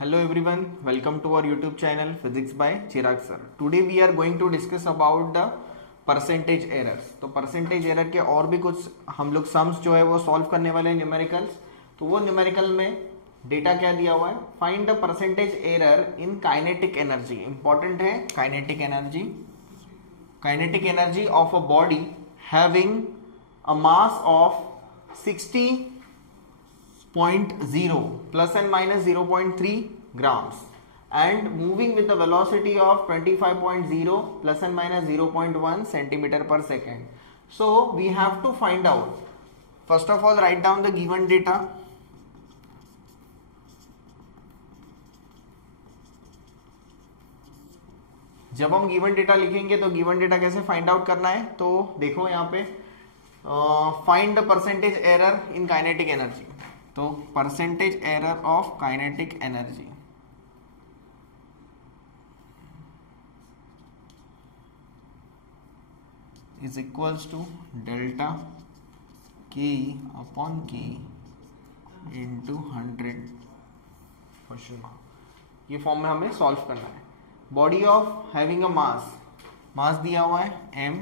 Hello everyone, welcome to our YouTube channel Physics by Chirag sir. Today we are going to discuss about the percentage errors. तो percentage error के और भी कुछ हम लोग sums जो है वो solve करने वाले हैं न्यूमेरिकल्स. तो वो न्यूमेरिकल में डेटा क्या दिया हुआ है, find the percentage error in kinetic energy. Important है kinetic energy. Kinetic energy of a body having a mass of 60.0 plus and minus 0.3 grams and moving with the velocity of 25.0 plus and minus 0.1 centimeter per second. So we have to find out. First of all, write down the given data. जब हम given data लिखेंगे तो given data कैसे find out करना है, तो देखो यहाँ पे find the percentage error in kinetic energy. तो percentage error of kinetic energy is equals to delta K upon K into 100 question mark. ये फॉर्म में हमें सॉल्व करना है. Body of having a mass दिया हुआ है m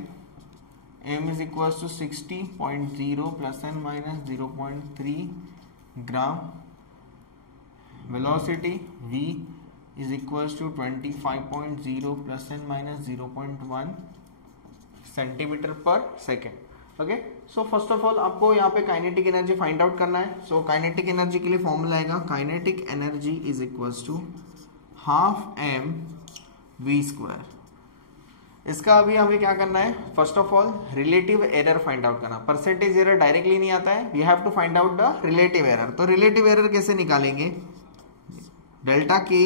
is equals to 60.0 plus and minus 0.3 gram. Velocity v is equals to 25.0 plus and minus 0.1 centimetre पर second. Okay, so first of all आपको यहाँ पे काइनेटिक एनर्जी फाइंड आउट करना है. So kinetic energy के लिए फॉर्मूला आएगा kinetic energy is equals to half m v square. इसका अभी हमें क्या करना है, first of all relative error find out करना. परसेंटेज एरर डायरेक्टली नहीं आता है, we have to find out the relative error. तो रिलेटिव एरर कैसे निकालेंगे, delta K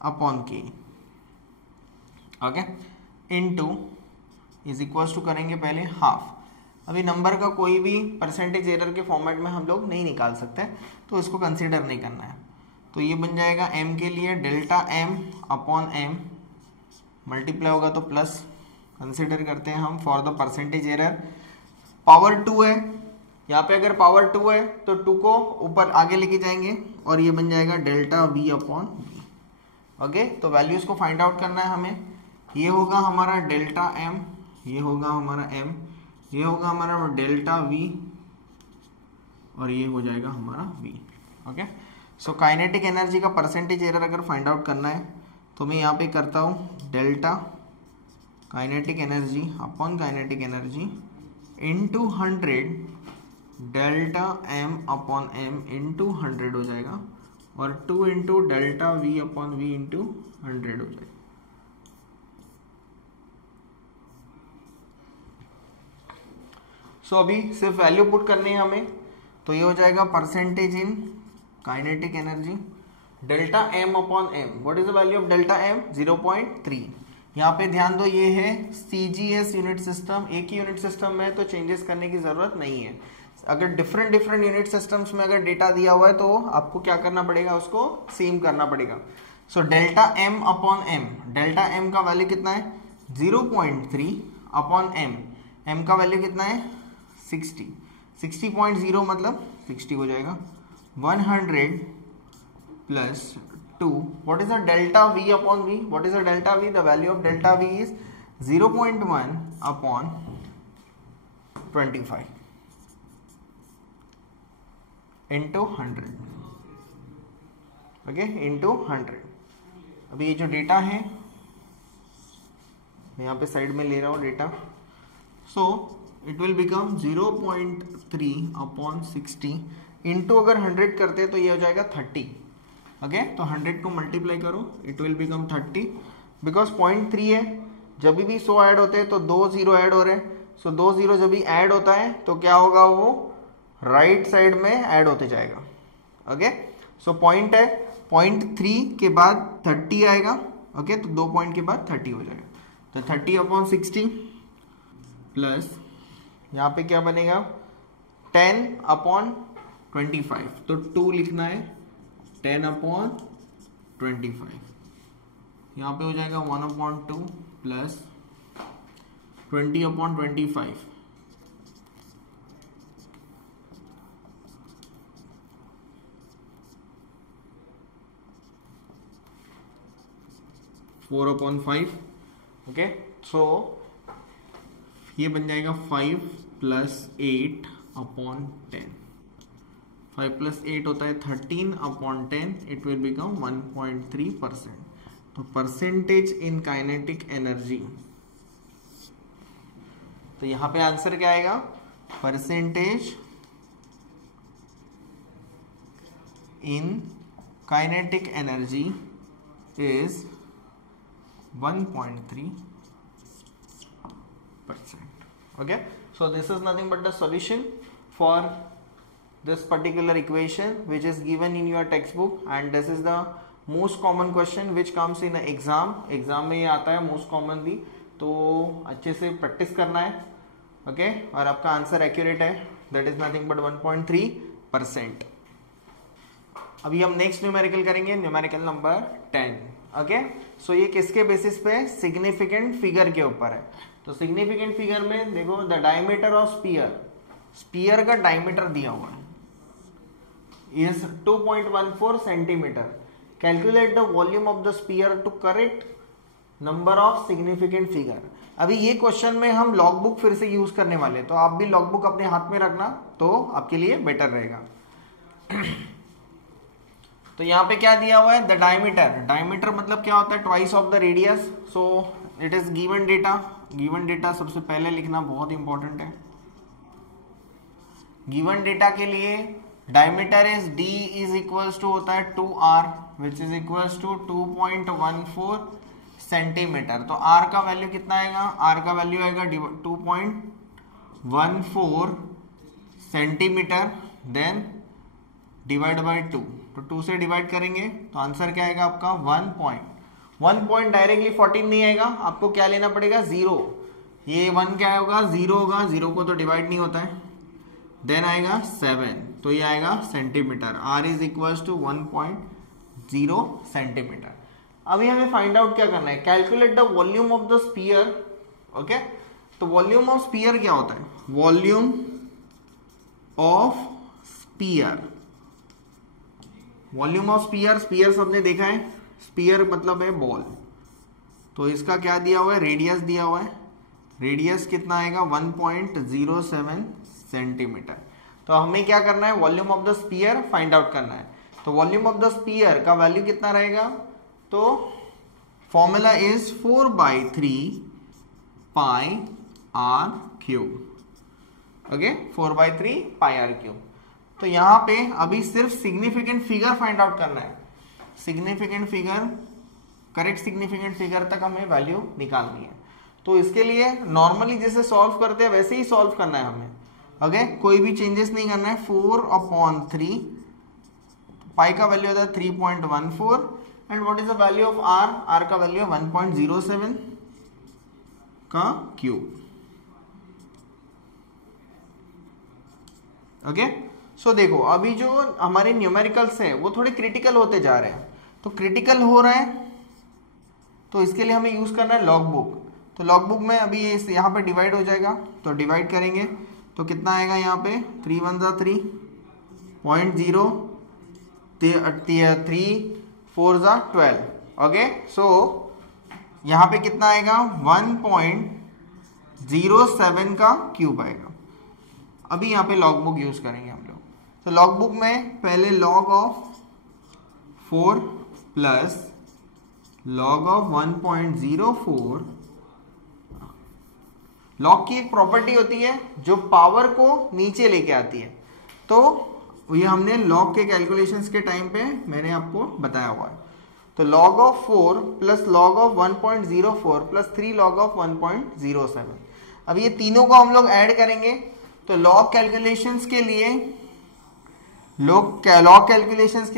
upon K, okay, into is equals to करेंगे पहले हाफ. अभी नंबर का कोई भी परसेंटेज एरर के फॉर्मेट में हम लोग नहीं निकाल सकते, तो इसको कंसीडर नहीं करना है. तो ये बन जाएगा m के लिए delta m upon m, multiply होगा तो प्लस कंसीडर करते हैं हम for the percentage error. Power 2 है यहाँ पे, अगर पावर 2 है तो 2 को ऊपर आगे लेके जाएंगे और ये बन जाएगा delta v upon v. Okay, तो वैल्यूज को फाइंड आउट करना है हमें. ये होगा हमारा डेल्टा m, ये होगा हमारा m, ये होगा हमारा डेल्टा v और ये हो जाएगा हमारा v. Okay, so kinetic energy का परसेंटेज एरर अगर फाइंड आउट करना है तो मैं यहाँ पे करता हूँ delta kinetic energy upon kinetic energy into 100 delta m upon m into 100 हो जाएगा और 2 into delta v upon v into 100 हो जाएगा. सो अभी सिर्फ वैल्यू पुट करनी है हमें, तो ये हो जाएगा percentage in kinetic energy delta m upon m. What is the value of delta m, 0.3. यहाँ पे ध्यान दो ये है CGS यूनिट सिस्टम, एक ही यूनिट सिस्टम में तो चेंजेस करने की जरूरत नहीं है. अगर डिफरेंट यूनिट सिस्टम्स में अगर डेटा दिया हुआ है तो आपको क्या करना पड़ेगा, उसको सेम करना पड़ेगा. So delta m upon m, delta m का वैल्यू कितना है 0.3 अपॉन m, m का वैल्यू कितना है 60. 60.0 मतलब 60 हो जाएगा. 100 plus 2. What is the delta v upon v? What is the delta v? The value of delta v is 0.1 upon 25 into 100. Okay, into 100. अभी ये जो डेटा है मैं यहाँ पे साइड में ले रहा हूँ data. So it will become 0.3 upon 60 into अगर 100 करते तो ये हो जाएगा 30. ओके, तो 100 को मल्टीप्लाई करो, इट विल बिकम 30. बिकॉज 0.3 है, जब भी 100 ऐड होते हैं तो 2 0 ऐड हो रहे हैं. सो 2 0 जब भी ऐड होता है तो क्या होगा, वो राइट साइड में ऐड होते जाएगा. ओके, सो पॉइंट है 0.3 के बाद 30 आएगा. ओके, तो 2 पॉइंट के बाद 30 हो जाएगा. तो 30 अपॉन 60 प्लस यहाँ पे क्या बनेगा 10 अपॉन 25, तो 2 लिखना है 10 अपॉन 25. यहाँ पे हो जाएगा 1 अपॉन 2 प्लस 20 अपॉन 25. 4/5। ओके, सो ये बन जाएगा 5 + 8/10। 5 + 8 होता है 13/10, इट विल बिकम 1.3%। तो परसेंटेज इन काइनेटिक एनर्जी, तो यहां पे आंसर क्या आएगा, percentage in kinetic energy is 1.3%. Okay, so this is nothing but the solution for this particular equation which is given in your textbook, and this is the most common question which comes in exam में ये आता है most commonly, तो अच्छे से practice करना है। Okay, और आपका आंसर एक्यूरेट है, दैट इज नथिंग बट 1.3%। अभी हम नेक्स्ट न्यूमेरिकल करेंगे, न्यूमेरिकल नंबर 10। ओके, सो ये किसके बेसिस पे, सिग्निफिकेंट फिगर के ऊपर है। तो सिग्निफिकेंट फिगर में देखो, द डायमीटर ऑफ स्पीयर का डायमीटर दिया हुआ है is 2.14 centimetre. Calculate the volume of the sphere to correct number of significant figure. अभी ये क्वेश्चन में हम लॉग बुक फिर से यूज करने वाले हैं, तो आप भी लॉग बुक अपने हाथ में रखना, तो आपके लिए बेटर रहेगा। तो यहाँ पे क्या दिया हुआ है, द डायमीटर मतलब क्या होता है, twice of the radius. So it is given data सबसे पहले लिखना बहुत इंपॉर्टेंट है। गिवन डेटा के लिए diameter is d is equals to होता है 2r which is equals to 2.14 centimetre. तो r का वैल्यू कितना आएगा, r का वैल्यू आएगा 2.14 सेंटीमीटर, देन डिवाइड बाय 2। तो 2 से डिवाइड करेंगे तो आंसर क्या आएगा आपका 1 पॉइंट डायरेक्टली 14 नहीं आएगा, आपको क्या लेना पड़ेगा 0। ये 1 क्या होगा, 0 होगा, 0 को तो डिवाइड नहीं होता है। देन आएगा 7, तो ये आएगा centimetre. r is equals to 1.0 centimetre. अभी हमें फाइंड आउट क्या करना है, calculate the volume of the sphere. Okay, तो वॉल्यूम ऑफ स्पीयर क्या होता है, वॉल्यूम ऑफ स्पीयर सबने देखा है, स्पीयर मतलब है बॉल। तो इसका क्या दिया हुआ है, रेडियस दिया हुआ है, रेडियस कितना आएगा 1.07 सेंटीमीटर। तो हमें क्या करना है, volume of the sphere find out करना है। तो वॉल्यूम ऑफ द स्पीयर का वैल्यू कितना रहेगा, तो formula is 4/3 pi r cube. Okay, 4/3 pi r cube. तो यहां पे अभी सिर्फ सिग्निफिकेंट फिगर फाइंड आउट करना है, significant figure, correct significant figure तक हमें वैल्यू निकालनी है। तो इसके लिए नॉर्मली जैसे सॉल्व करते हैं वैसे ही सॉल्व करना है हमें। ओके, कोई भी चेंजेस नहीं करना है। 4/3 पाई का वैल्यू होता है 3.14 and what is the value of r का वैल्यू है 1.07 का क्यूब। ओके, सो देखो अभी जो हमारे न्यूमेरिकल्स हैं वो थोड़े क्रिटिकल होते जा रहे हैं। तो क्रिटिकल हो रहा है तो इसके लिए हमें यूज करना है लॉग बुक। तो लॉग बुक में अभी यहाँ पे डिवाइड हो जाएगा, तो डिवाइड करेंगे तो कितना आएगा, यहाँ पे 3 × 1 = 3, 0.0, 3 4 = 12। ओके, सो यहाँ पे कितना आएगा 1.07 का क्यूब आएगा। अभी यहाँ पे लॉग बुक यूज करेंगे हम लोग। तो लॉग बुक में पहले log of 4 plus log of 1.04। Log की एक प्रॉपर्टी होती है जो पावर को नीचे लेके आती है, तो ये हमने लॉग के कैलकुलेशंस के टाइम पे मैंने आपको बताया हुआ है। तो log of 4 plus log of 1.04 plus 3 log of 1.07। अब ये तीनों को हम लोग ऐड करेंगे तो लॉग कैलकुलेशंस के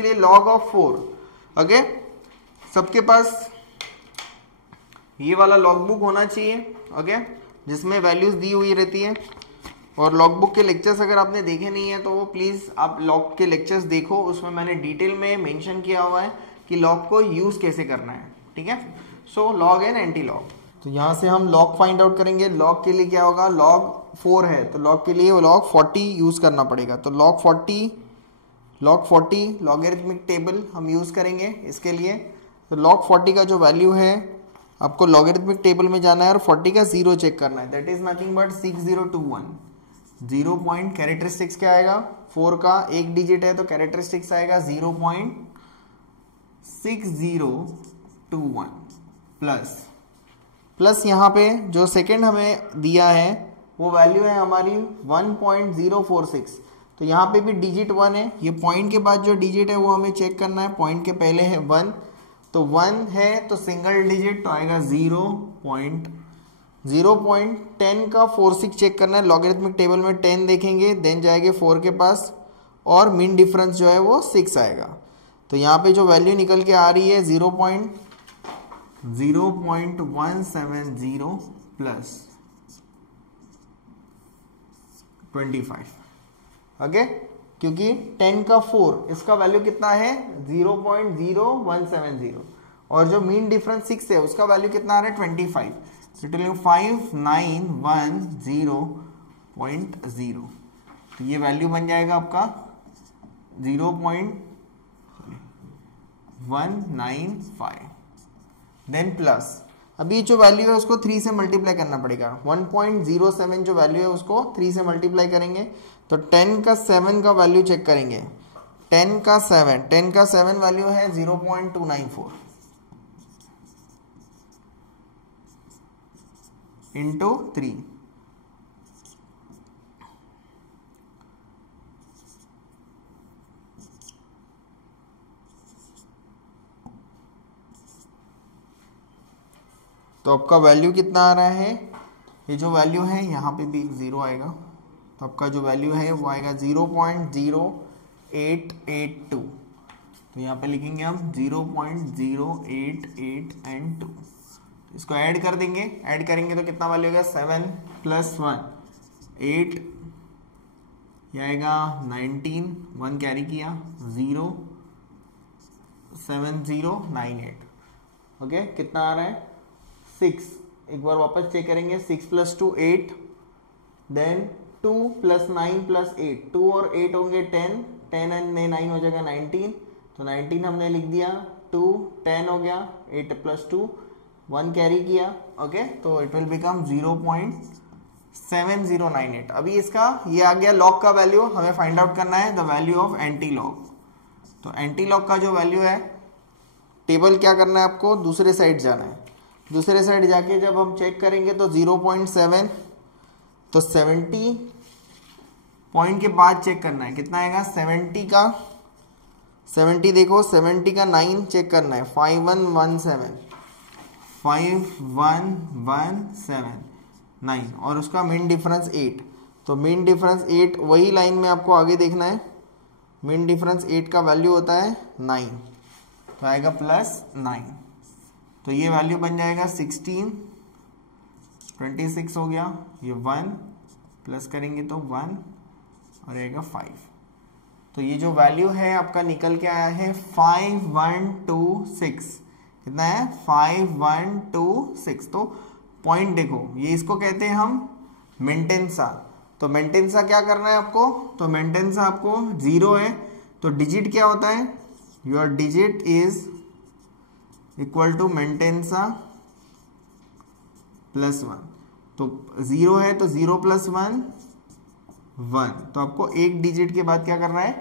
लिए log ऑफ 4। ओके, सबके पास ये वाला लॉग बुक होना चाहिए। ओके, जिसमें वैल्यूज दी हुई रहती है। और लॉग बुक के लेक्चर्स अगर आपने देखे नहीं है तो वो प्लीज आप लॉग के लेक्चर्स देखो, उसमें मैंने डिटेल में मेंशन किया हुआ है कि लॉग को यूज कैसे करना है। ठीक है, so log and anti log. तो यहां से हम लॉग फाइंड आउट करेंगे। लॉग के लिए क्या होगा, log 4 है तो log के लिए log 40 यूज करना पड़ेगा। तो log 40 लॉगरिथमिक टेबल हम यूज करेंगे इसके लिए। तो log 40 का जो वैल्यू है आपको लॉगरिथमिक टेबल में जाना है और 40 का 0 चेक करना है, that is nothing but 6021। 0 point characteristics क्या आएगा, 4 का एक डिजिट है तो कैरेक्टरिस्टिक्स आएगा 0.6021 प्लस यहाँ पे जो सेकेंड हमें दिया है वो वैल्यू है हमारी 1.046, तो यहाँ पे भी डिजिट 1 है, ये पॉइंट के बाद जो डिजिट है वो हमें चेक करना है, पॉइंट के पहले है 1, तो 1 है तो सिंगल डिजिट तो आएगा 0.10 का 46 चेक करना है, लॉगरिथमिक टेबल में 10 देखेंगे देन जाएंगे 4 के पास और मीन डिफरेंस जो है वो 6 आएगा, तो यहाँ पे जो वैल्यू निकल के आ रही है 0.170 प्लस 25, ओके, क्योंकि 10 का 4 इसका वैल्यू कितना है 0.0170 और जो मीन डिफरेंस 6 है उसका वैल्यू कितना आ रहा है 25, so 5910.0, तो ये वैल्यू बन जाएगा आपका 0.195, देन प्लस अभी जो वैल्यू है उसको 3 से मल्टीप्लाई करना पड़ेगा, 1.07 जो वैल्यू है उसको 3 से मल्टीप्लाई करेंगे तो 10 का 7 का वैल्यू चेक करेंगे, 10 का 7 वैल्यू है 0.294 इंटू 3, तो आपका वैल्यू कितना आ रहा है, ये जो वैल्यू है यहाँ पे भी 0 आएगा, तो आपका जो वैल्यू है वो आएगा 0.0882, तो यहाँ पे लिखेंगे हम 0.088 एंड 2, इसको ऐड कर देंगे, ऐड करेंगे तो कितना वैल्यू होगा 7 + 1 8, ये आएगा 19, 1 कैरी किया 07098, ओके, कितना आ रहा है 6, एक बार वापस चेक करेंगे, 6 + 2 8, देन 2 + 9 + 8, 2 और 8 होंगे 10 एंड 9 हो जाएगा 19, तो 19 हमने लिख दिया, 2 10 हो गया, 8 + 2 1 कैरी किया, ओके, तो इट विल बिकम 0.7098। अभी इसका ये आ गया लॉग का वैल्यू, हमें फाइंड आउट करना है the value of anti log, तो एंटी लॉग का जो वैल्यू है, टेबल क्या करना है आपको, दूसरे साइड जाना है, दूसरे साइड जाके जब हम चेक करेंगे तो 0.7, तो 70 पॉइंट के बाद चेक करना है, कितना आएगा 70 का 70 देखो 70 का 9 चेक करना है, 5117 और उसका मीन डिफरेंस 8, तो मीन डिफरेंस 8 वही लाइन में आपको आगे देखना है, मीन डिफरेंस 8 का वैल्यू होता है 9, तो आएगा +9, तो ये वैल्यू बन जाएगा 16, 26 हो गया, ये 1 प्लस करेंगे तो 1 और आएगा 5, तो ये जो वैल्यू है आपका निकल के आया है 5126, कितना है 5126, तो पॉइंट देखो ये इसको कहते हैं हम मेंटेंसा, तो मेंटेंसा क्या करना है आपको, तो मेंटेंसा आपको 0 है, तो डिजिट क्या होता है, your digit is equal to mantissa +1, तो 0 है तो 0 + 1 1, तो आपको एक डिजिट के बाद क्या करना है,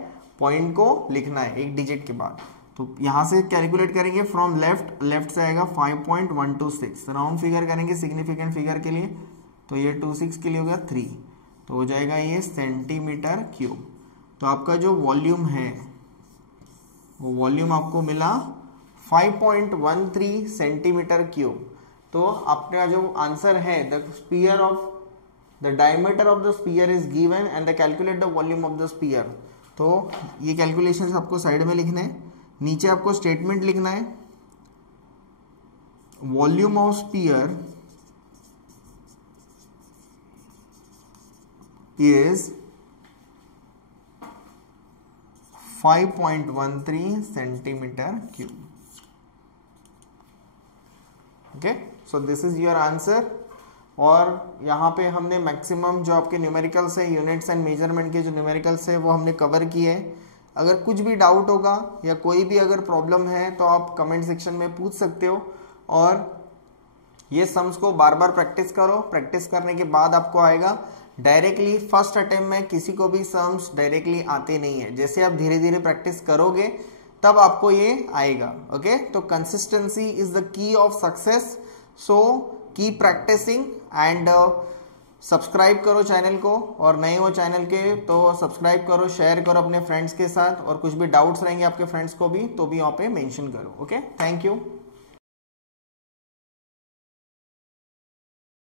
पॉइंट को लिखना है एक डिजिट के बाद, तो यहां से कैलकुलेट करेंगे फ्रॉम लेफ्ट से आएगा 5.126, राउंड फिगर करेंगे सिग्निफिकेंट फिगर के लिए, तो ये 26 के लिए होगा 3, तो हो जाएगा ये सेंटीमीटर क्यूब, तो आपका जो वॉल्यूम है वो वॉल्यूम आपको मिला 5.13 सेंटीमीटर क्यूब, तो आपका जो आंसर है the diameter of the sphere is given and the calculate the volume of the sphere, तो ये कैलकुलेशंस आपको साइड में लिखने हैं, नीचे आपको स्टेटमेंट लिखना है, volume of sphere is 5.13 centimetre cube, okay, so this is your answer, और यहाँ पे हमने मैक्सिमम जो आपके न्यूमेरिकल्स है, यूनिट्स एंड मेजरमेंट के जो न्यूमेरिकल्स है वो हमने कवर किए हैं। अगर कुछ भी डाउट होगा या कोई भी अगर प्रॉब्लम है तो आप कमेंट सेक्शन में पूछ सकते हो, और ये सम्स को बार बार प्रैक्टिस करो, प्रैक्टिस करने के बाद आपको आएगा। डायरेक्टली फर्स्ट अटेम्प्ट में किसी को भी सम्स डायरेक्टली आते नहीं है, जैसे आप धीरे धीरे प्रैक्टिस करोगे तब आपको ये आएगा। ओके, तो consistency is the key of success, so keep practising and subscribe करो चैनल को, और नए हो चैनल के तो सब्सक्राइब करो, शेयर करो अपने फ्रेंड्स के साथ, और कुछ भी डाउट्स रहेंगे आपके फ्रेंड्स को भी तो भी वहाँ पे मेंशन करो। Okay, thank you.